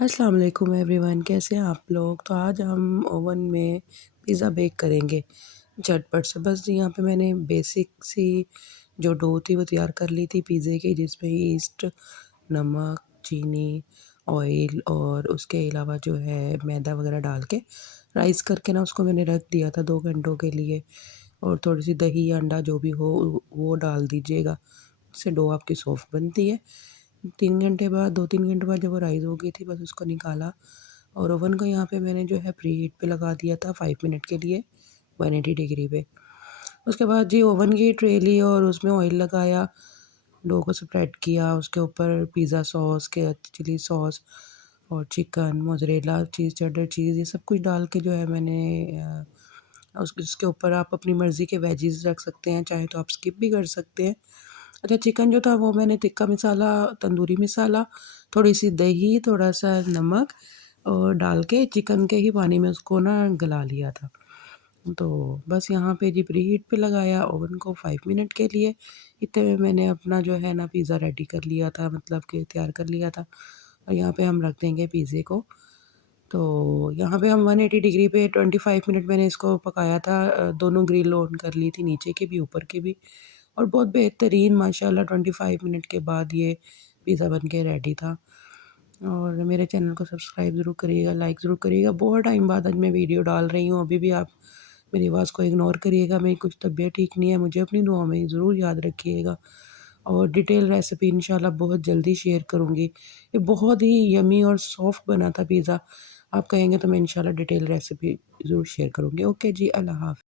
अस्सलाम वालेकुम एवरीवन, कैसे हैं आप लोग। तो आज हम ओवन में पिज़्ज़ा बेक करेंगे झटपट से। बस यहाँ पे मैंने बेसिक सी जो डो थी वो तैयार कर ली थी पिज़्ज़े की, जिसमें ईस्ट, नमक, चीनी, ऑयल और उसके अलावा जो है मैदा वगैरह डाल के राइस करके ना उसको मैंने रख दिया था 2 घंटों के लिए। और थोड़ी-सी दही या अंडा जो भी हो वो डाल दीजिएगा, इससे डो आपकी सॉफ्ट बनती है। 3 घंटे बाद 2-3 घंटे बाद जब वो राइज़ हो गई थी, बस उसको निकाला और ओवन को यहाँ पे मैंने जो है प्री हीट पे लगा दिया था 5 मिनट के लिए 180 डिग्री पे। उसके बाद जी ओवन की ट्रे ली और उसमें ऑयल लगाया, डो को स्प्रेड किया, उसके ऊपर पिज़्ज़ा सॉस के चिली सॉस और चिकन, मोज़रेला चीज़, चेडर चीज़, ये सब कुछ डाल के जो है मैंने उसके ऊपर आप अपनी मर्ज़ी के वेजिज़ रख सकते हैं, चाहे तो आप स्किप भी कर सकते हैं। अच्छा, चिकन जो था वो मैंने टिक्का मसाला, तंदूरी मसाला, थोड़ी-सी दही, थोड़ा-सा नमक और डाल के चिकन के ही पानी में उसको ना गला लिया था। तो बस यहाँ पे जी प्रीहीट पे लगाया ओवन को 5 मिनट के लिए। इतने में मैंने अपना जो है ना पिज़्ज़ा रेडी कर लिया था, मतलब कि तैयार कर लिया था। और यहाँ पे हम रख देंगे पिज़्ज़े को। तो यहाँ पे हम 180 डिग्री पे 25 मिनट मैंने इसको पकाया था। दोनों ग्रिल ऑन कर ली थी, नीचे की भी ऊपर की भी। और बहुत बेहतरीन माशाल्लाह 25 मिनट के बाद ये पिज़्ज़ा बन के रेडी था। और मेरे चैनल को सब्सक्राइब ज़रूर करिएगा, लाइक ज़रूर करिएगा। बहुत टाइम बाद आज मैं वीडियो डाल रही हूँ, अभी भी आप मेरी आवाज़ को इग्नोर करिएगा, मेरी कुछ तबीयत ठीक नहीं है, मुझे अपनी दुआओं में ज़रूर याद रखिएगा। और डिटेल रेसिपी इंशाल्लाह बहुत जल्दी शेयर करूँगी। ये बहुत ही यम्मी और सॉफ्ट बना था पिज़्ज़ा। आप कहेंगे तो मैं इंशाल्लाह डिटेल रेसिपी ज़रूर शेयर करूँगी। ओके जी, अल्लाह हाफ़िज़।